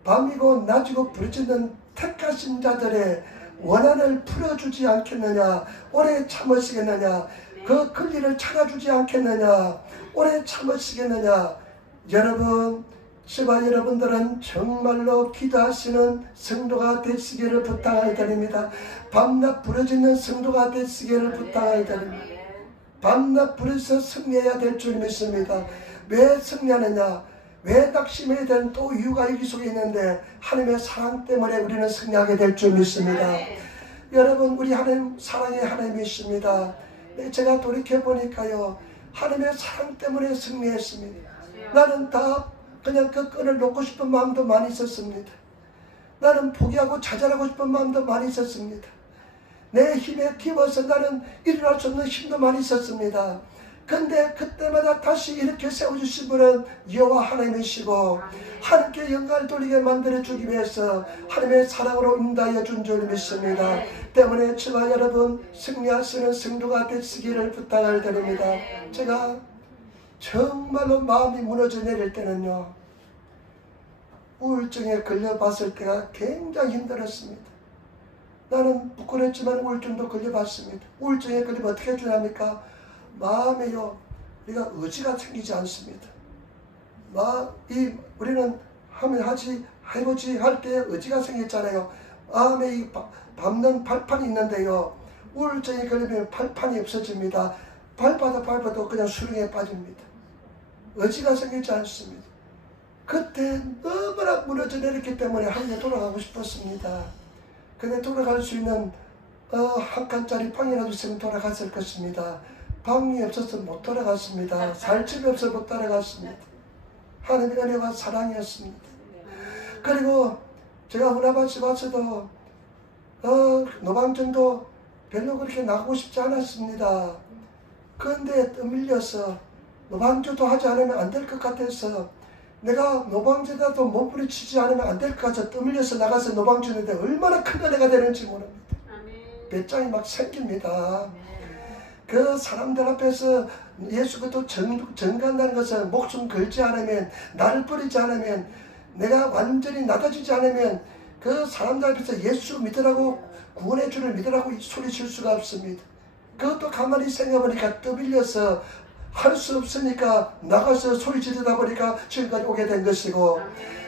밤이고 낮이고 부르짖는 택하신 자들의 원한을 풀어주지 않겠느냐. 오래 참으시겠느냐. 그 권리를 찾아주지 않겠느냐. 오래 참으시겠느냐. 여러분, 제발 여러분들은 정말로 기도하시는 성도가 되시기를 부탁을 드립니다. 밤낮 부르짖는 성도가 되시기를 부탁을 드립니다. 밤낮 부르짖어 승리해야 될 줄 믿습니다. 왜 승리하느냐? 왜 낙심해야 되는 또 이유가 여기 속에 있는데 하나님의 사랑 때문에 우리는 승리하게 될 줄 믿습니다. 여러분, 우리 하나님 사랑의 하나님이십니다. 제가 돌이켜보니까요, 하나님의 사랑 때문에 승리했습니다. 나는 다 그냥 그 끈을 놓고 싶은 마음도 많이 있었습니다. 나는 포기하고 좌절하고 싶은 마음도 많이 있었습니다. 내 힘에 기워서 나는 일어날 수 없는 힘도 많이 있었습니다. 근데 그때마다 다시 이렇게 세워주신 분은 여호와 하나님이시고 하나님께 영광을 돌리게 만들어주기 위해서 하나님의 사랑으로 인도하여 준 줄 믿습니다. 때문에 저와 여러분 승리하시는 성도가 되시기를 부탁을 드립니다. 제가 정말로 마음이 무너져 내릴 때는요, 우울증에 걸려봤을 때가 굉장히 힘들었습니다. 나는 부끄럽지만 우울증도 걸려봤습니다. 우울증에 걸리면 어떻게 해주랍니까? 마음에요, 우리가 의지가 생기지 않습니다. 우리는 하면 하지, 해보지 할 때 의지가 생겼잖아요. 마음에 이 밟는 발판이 있는데요, 우울증에 걸리면 발판이 없어집니다. 밟아도 그냥 수렁에 빠집니다. 의지가 생기지 않습니다. 그때 너무나 무너져 내렸기 때문에 하늘에 돌아가고 싶었습니다. 근데 돌아갈 수 있는 한 칸짜리 방이라도 있으면 돌아갔을 것입니다. 방이 없어서 못 돌아갔습니다. 살 집이 없어서 못 돌아갔습니다. 하나님의 은혜와 사랑이었습니다. 그리고 제가 문화밭에 와서도 노방전도 별로 그렇게 나가고 싶지 않았습니다. 그런데 떠밀려서 노방전도 하지 않으면 안 될 것 같아서, 내가 노방전이라도 몸부림치지 않으면 안 될 것 같아서 떠밀려서 나가서 노방전인데 얼마나 큰 은혜가 되는지 모릅니다. 배짱이 막 생깁니다. 그 사람들 앞에서 예수 그리스도 전가한다는 것은 목숨 걸지 않으면, 나를 버리지 않으면, 내가 완전히 낮아지지 않으면 그 사람들 앞에서 예수 믿으라고, 구원의 주를 믿으라고 소리칠 수가 없습니다. 그것도 가만히 생각해보니까 떠밀려서 할 수 없으니까 나가서 소리 지르다 보니까 지금까지 오게 된 것이고,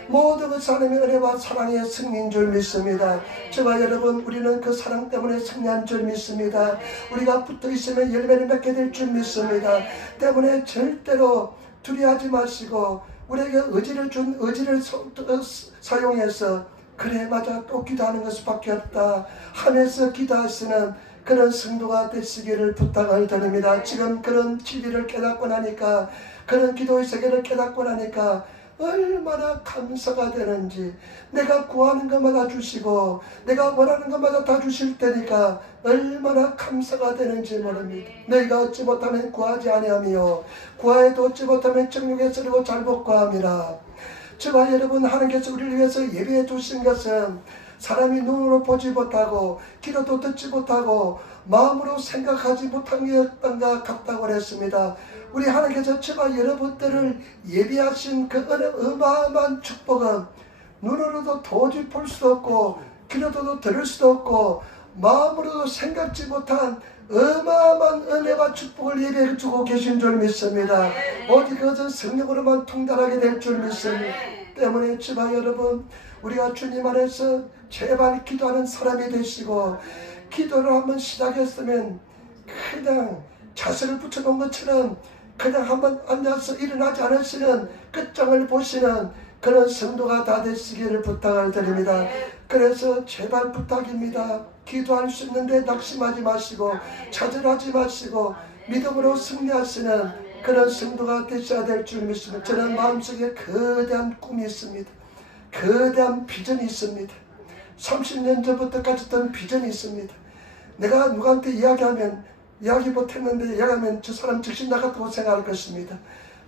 모든 것은 하나님의 은혜와 사랑의 승리인 줄 믿습니다. 저와 여러분, 우리는 그 사랑 때문에 승리한 줄 믿습니다. 우리가 붙어 있으면 열매를 맺게 될 줄 믿습니다. 때문에 절대로 두려워하지 마시고, 우리에게 의지를 준 의지를 사용해서 그래 맞아 또 기도하는 것밖에 없다 하면서 기도하시는 그런 성도가 되시기를 부탁을 드립니다. 지금 그런 진리를 깨닫고 나니까, 그런 기도의 세계를 깨닫고 나니까 얼마나 감사가 되는지, 내가 구하는 것마다 주시고 내가 원하는 것마다 다 주실 테니까 얼마나 감사가 되는지 모릅니다. 너희가 얻지 못하면 구하지 아니하며 구하여도 얻지 못하면 정욕에 쓰려고 잘못 구함이라. 저와 여러분, 하나님께서 우리를 위해서 예비해 주신 것은 사람이 눈으로 보지 못하고 귀로도 듣지 못하고 마음으로 생각하지 못한 것과 같다고 했습니다. 우리 하나님께서 저와 여러분들을 예비하신 그 어마어마한 축복은 눈으로도 도저히 볼 수도 없고 귀로도 들을 수도 없고 마음으로도 생각지 못한 어마어마한 은혜와 축복을 예배해 주고 계신 줄 믿습니다. 오직 그것은 성령으로만 통달하게 될 줄 믿습니다. 때문에 저와 여러분, 우리가 주님 안에서 제발 기도하는 사람이 되시고, 기도를 한번 시작했으면 그냥 자세를 붙여놓은 것처럼 그냥 한번 앉아서 일어나지 않으시는 끝장을 보시는 그런 성도가 다 되시기를 부탁을 드립니다. 그래서 제발 부탁입니다. 기도할 수 있는데 낙심하지 마시고 좌절하지 마시고 믿음으로 승리하시는 그런 성도가 되셔야 될 줄 믿습니다. 저는 마음속에 거대한 꿈이 있습니다. 거대한 비전이 있습니다. 30년 전부터 가졌던 비전이 있습니다. 내가 누구한테 이야기하면 이야기 못했는데 이야기하면 저 사람 즉시 나갔다고 생각할 것입니다.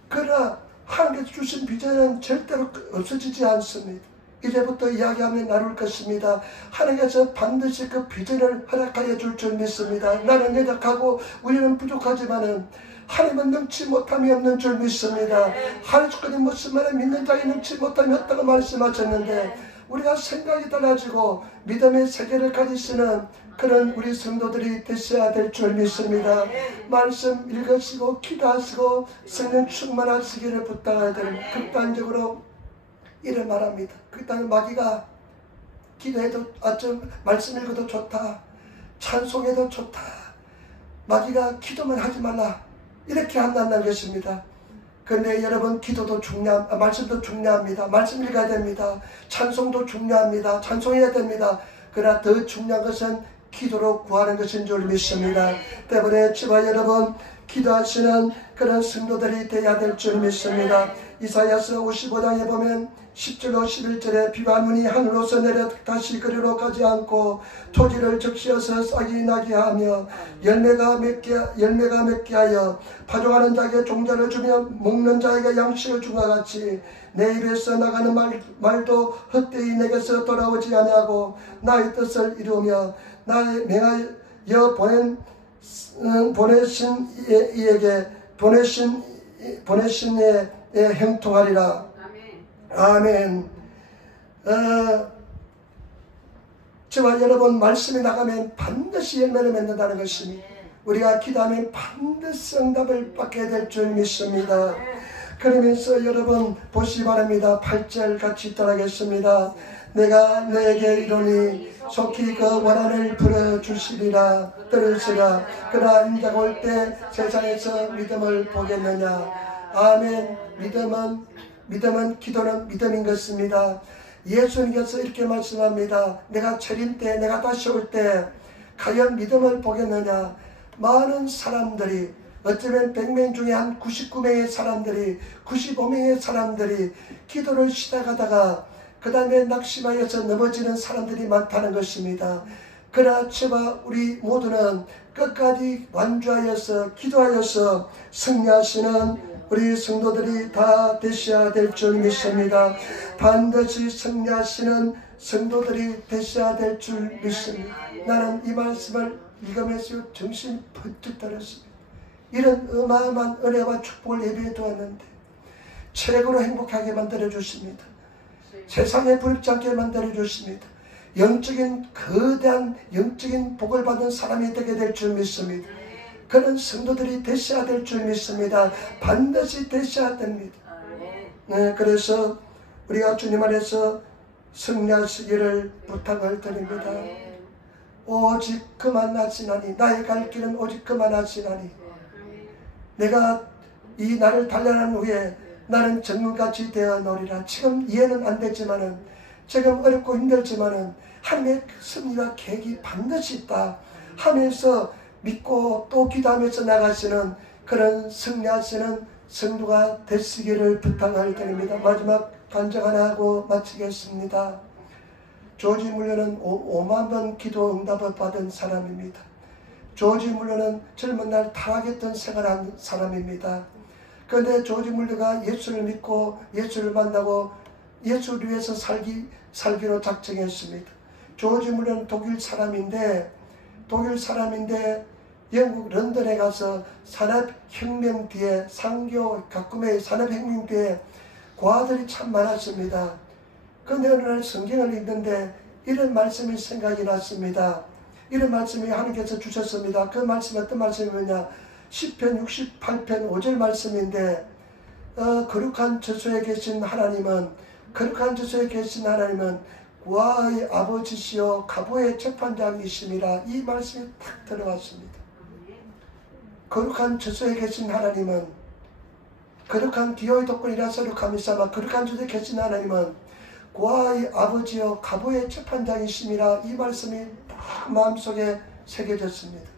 그러나 하나님께서 주신 비전은 절대로 없어지지 않습니다. 이제부터 이야기하면 나눌 것입니다. 하나님께서 반드시 그 비전을 허락하여 줄 줄 믿습니다. 나는 연약하고 우리는 부족하지만은 하나님은 능치 못함이 없는 줄 믿습니다. 하나님께서 무슨 말에 믿는 자에 능치 못함이 없다고 말씀하셨는데, 우리가 생각이 달라지고 믿음의 세계를 가지시는 그런 우리 성도들이 되셔야 될 줄 믿습니다. 말씀 읽으시고 기도하시고 성령 충만하시기를 부탁을 드립니다. 극단적으로 이를 말합니다. 극단은 마귀가 기도해도 좀 말씀 읽어도 좋다, 찬송해도 좋다, 마귀가 기도만 하지 말라 이렇게 한다는 것입니다. 그런데 여러분, 기도도 말씀도 중요합니다. 말씀 읽어야 됩니다. 찬송도 중요합니다. 찬송해야 됩니다. 그러나 더 중요한 것은 기도로 구하는 것인 줄 믿습니다. 때문에 저와 여러분, 기도하시는 그런 성도들이 되어야 될 줄 믿습니다. 이사야서 55장에 보면 10절로 11절에 비와 눈이 하늘로서 내려 다시 그리로 가지 않고 토지를 적시어서 싹이 나게 하며 열매가 맺게 하여 파종하는 자에게 종자를 주며 먹는 자에게 양식을 준과 같이 내 입에서 나가는 말도 헛되이 내게서 돌아오지 아니하고 나의 뜻을 이루며 나의 명하여 보내신 이에 형통하리라. 아멘. 저와 여러분 말씀이 나가면 반드시 열매를 맺는다는 것입니다. 우리가 기도하면 반드시 응답을 받게 될 줄 믿습니다. 그러면서 여러분 보시기 바랍니다. 8절 같이 따라하겠습니다. 내가 너에게 이르니 속히 그 원한을 풀어주시리라. 들으시라. 그러나 인자가 올 때 세상에서 믿음을 보겠느냐. 아멘. 믿음은 기도는 믿음인 것입니다. 예수님께서 이렇게 말씀합니다. 내가 재림 때, 내가 다시 올 때 과연 믿음을 보겠느냐. 많은 사람들이, 어쩌면 100명 중에 한 99명의 사람들이, 95명의 사람들이 기도를 시작하다가 그 다음에 낙심하여서 넘어지는 사람들이 많다는 것입니다. 그러나 저와 우리 모두는 끝까지 완주하여서 기도하여서 승리하시는 우리 성도들이 다 되셔야 될 줄 믿습니다. 반드시 승리하시는 성도들이 되셔야 될 줄 믿습니다. 나는 이 말씀을 읽으면서 정신 번뜩 들었습니다. 이런 어마어마한 은혜와 축복을 예비해 두었는데 최고로 행복하게 만들어 주십니다. 세상에 부럽지 않게 만들어 주십니다. 영적인 거대한 영적인 복을 받은 사람이 되게 될 줄 믿습니다. 그런 성도들이 되셔야 될 줄 믿습니다. 반드시 되셔야 됩니다. 네, 그래서 우리가 주님 안에서 승리하시기를 부탁을 드립니다. 오직 그만 하시나니, 나의 갈 길은 오직 그만 하시나니, 내가 이 나를 단련한 후에 나는 정금같이 되어노리라. 지금 이해는 안 되지만은, 지금 어렵고 힘들지만은 하나님의 승리와 계획이 반드시 있다 하면서 믿고 또 기도하면서 나가시는 그런 승리하시는 성도가 되시기를 부탁을 드립니다. 마지막 간증 하나 하고 마치겠습니다. 조지 물러는 5만 번 기도 응답을 받은 사람입니다. 조지 물러는 젊은 날 타락했던 생활한 사람입니다. 그런데 조지 물러가 예수를 믿고 예수를 만나고 예수를 위해서 살기로 작정했습니다. 조지 물러는 독일 사람인데 영국 런던에 가서 산업혁명 뒤에 상교 가꿈의 산업혁명 뒤에 고아들이 참 많았습니다. 그런데 어느 날 성경을 읽는데 이런 말씀이 생각이 났습니다. 이런 말씀이 하나님께서 주셨습니다. 그 말씀이 어떤 말씀이냐, 시편 68편 5절 말씀인데 거룩한 저소에 계신 하나님은 고아의 아버지시요 가부의 재판장이심이라. 이 말씀이 탁 들어갔습니다. 거룩한 저소에 계신 하나님은, 거룩한 기호의 독권이라서를 감사하마 거룩한 저소에 계신 하나님은 고아의 아버지요 가부의 재판장이심이라. 이 말씀이 딱 마음속에 새겨졌습니다.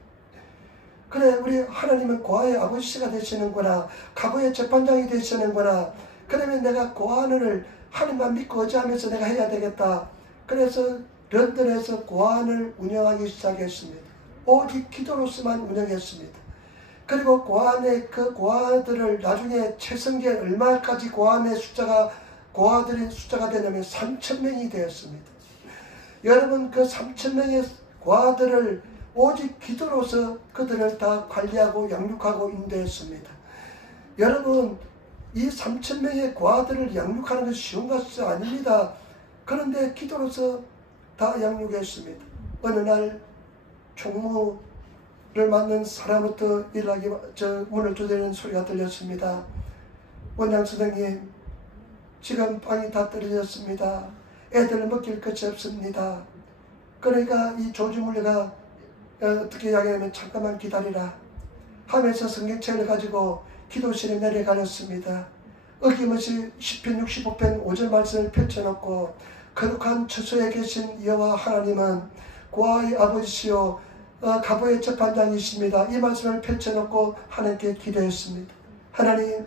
그래, 우리 하나님은 고아의 아버지가 되시는구나, 가부의 재판장이 되시는구나. 그러면 내가 고아원을 하나님만 믿고 의지하면서 내가 해야 되겠다. 그래서 런던에서 고아원을 운영하기 시작했습니다. 오직 기도로서만 운영했습니다. 그리고 고아원의 그 고아들을 나중에 최성기에 얼마까지 고아들의 숫자가 되냐면 3,000명이 되었습니다. 여러분, 그 3,000명의 고아들을 오직 기도로서 그들을 다 관리하고 양육하고 인도했습니다. 여러분, 이 3,000명의 고아들을 양육하는 것이 쉬운 것이 아닙니다. 그런데 기도로서 다 양육했습니다. 어느 날 총무를 맡는 사람부터 문을 두드리는 소리가 들렸습니다. 원장 선생님, 지금 빵이 다 떨어졌습니다. 애들 먹일 것이 없습니다. 그러니까 이 조지 물러가 어떻게 이야기하면 잠깐만 기다리라 하면서 성경책을 가지고 기도실에 내려가렸습니다. 어김없이 시편 65편 5절 말씀을 펼쳐놓고 거룩한 처소에 계신 여호와 하나님은 고아의 아버지시요 가부의 재판장이십니다. 이 말씀을 펼쳐놓고 하나님께 기도했습니다. 하나님,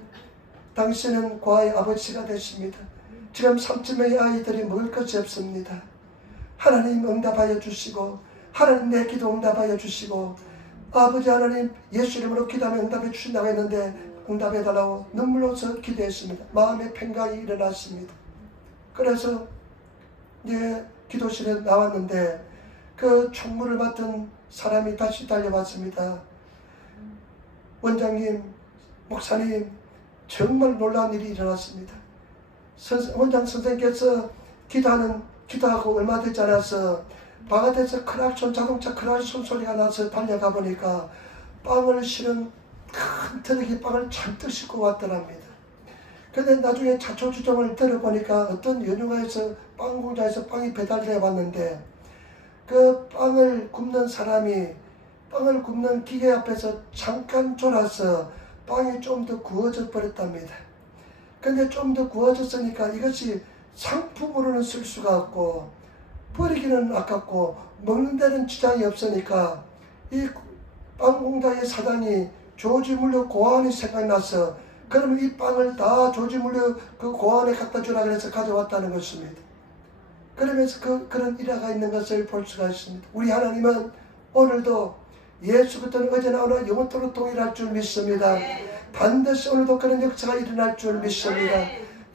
당신은 고아의 아버지가 되십니다. 지금 3,000명의 아이들이 먹을 것이 없습니다. 하나님 응답하여 주시고, 하나님 내 기도 응답하여 주시고, 아버지 하나님 예수 이름으로 기도하면 응답해 주신다고 했는데 응답해달라고 눈물로서 기도했습니다. 마음의 평강이 일어났습니다. 그래서 이제 기도실에 나왔는데 그 총무를 맡은 사람이 다시 달려왔습니다. 원장님, 목사님, 정말 놀라운 일이 일어났습니다. 원장 선생님께서 기도하고 얼마 되지 않아서 바가데에서 크락손 자동차 크락손 소리가 나서 달려가 보니까 빵을 실은 큰 트럭이 빵을 잔뜩 싣고 왔더랍니다. 근데 나중에 자초지종을 들어보니까 어떤 연휴가에서 빵 공장에서 빵이 배달되어 왔는데 그 빵을 굽는 사람이 빵을 굽는 기계 앞에서 잠깐 졸아서 빵이 좀 더 구워져 버렸답니다. 근데 좀 더 구워졌으니까 이것이 상품으로는 쓸 수가 없고 버리기는 아깝고 먹는 데는 지장이 없으니까 이 빵 공장의 사장이 조지 물류 고아원이 생각나서 그러면 이 빵을 다 조지 물류 그 고아원에 갖다 주라 그래서 가져왔다는 것입니다. 그러면서 그런 일화가 있는 것을 볼 수가 있습니다. 우리 하나님은 오늘도 예수부터는 어제나 오늘 영원토록 동일할 줄 믿습니다. 반드시 오늘도 그런 역사가 일어날 줄 믿습니다.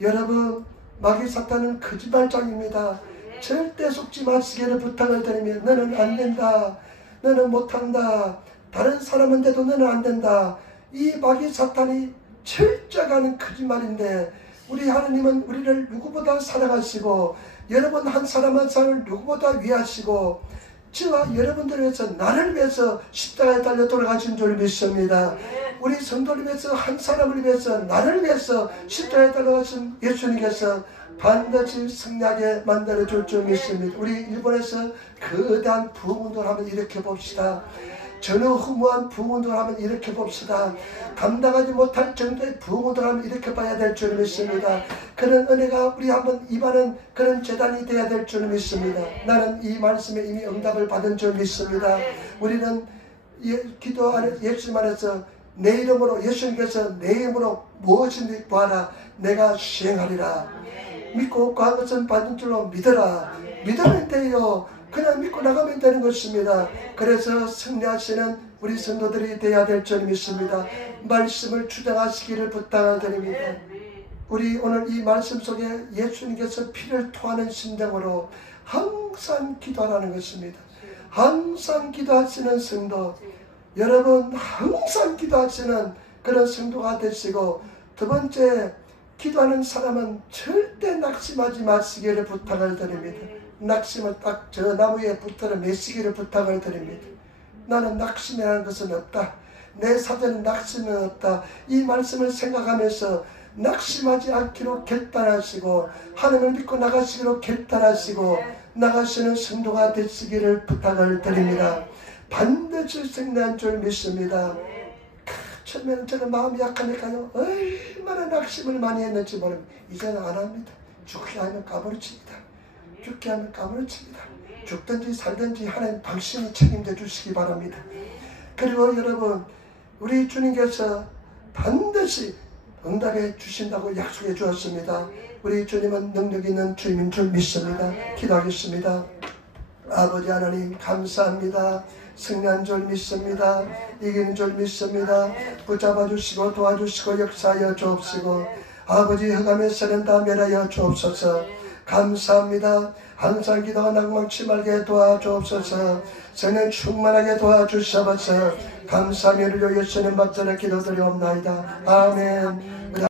여러분, 마귀 사탄은 거짓말장입니다. 절대 속지 마시기를 부탁을 드리며 너는 안 된다. 너는 못한다. 다른 사람인데도 너는 안 된다. 이 마귀 사탄이 철저하는 거짓말인데 우리 하나님은 우리를 누구보다 사랑하시고 여러분 한 사람 한 사람을 누구보다 위하시고 저와 여러분들을 위해서 나를 위해서 십자가에 달려 돌아가신 줄 믿습니다. 우리 성도를 위해서 한 사람을 위해서 나를 위해서 십자가에 달려가신 예수님께서 반드시 승리하게 만들어줄 줄 믿습니다. 우리 일본에서 거대한 부흥운동을 한번 일으켜봅시다. 전후무한 부흥운동을 한번 일으켜봅시다. 감당하지 못할 정도의 부흥운동을 한번 일으켜봐야 될 줄 믿습니다. 그런 은혜가 우리 한번 임하는 그런 재단이 되어야 될 줄 믿습니다. 나는 이 말씀에 이미 응답을 받은 줄 믿습니다. 우리는 기도 안에 예수님 안에서 내 이름으로 예수님께서 내 이름으로 무엇인지 구하라 내가 시행하리라. 믿고 구한 것은 받은 줄로 믿어라. 믿으면 돼요. 그냥 믿고 나가면 되는 것입니다. 그래서 승리하시는 우리 성도들이 되어야 될 줄 믿습니다. 말씀을 주장하시기를 부탁을 드립니다. 우리 오늘 이 말씀 속에 예수님께서 피를 토하는 심정으로 항상 기도하라는 것입니다. 항상 기도하시는 성도, 여러분 항상 기도하시는 그런 성도가 되시고, 두 번째, 기도하는 사람은 절대 낙심하지 마시기를 부탁을 드립니다. 낙심을 딱 저 나무에 붙들어 매시기를 부탁을 드립니다. 나는 낙심이라는 것은 없다. 내 사전에 낙심은 없다. 이 말씀을 생각하면서 낙심하지 않기로 결단하시고 하나님을 믿고 나가시기로 결단하시고 나가시는 성도가 되시기를 부탁을 드립니다. 반드시 승리한 줄 믿습니다. 처음에는 저는 마음이 약하니까요 얼마나 낙심을 많이 했는지 모릅니다. 이제는 안 합니다. 죽게 하면 까무러칩니다. 죽게 하면 까무러칩니다. 죽든지 살든지 하나님 당신이 책임져 주시기 바랍니다. 그리고 여러분, 우리 주님께서 반드시 응답해 주신다고 약속해 주었습니다. 우리 주님은 능력 있는 주님인 줄 믿습니다. 기도하겠습니다. 아버지 하나님 감사합니다. 승리한 줄 믿습니다. 이기는 줄 믿습니다. 붙잡아 주시고 도와주시고 역사하여 주옵시고 아버지 흑암에 서는 다 멸하여 주옵소서. 감사합니다. 항상 기도가 낭망치 말게 도와주옵소서. 성령 충만하게 도와주시옵소서. 감사하며 예수님 박전에 기도드리옵나이다. 아멘.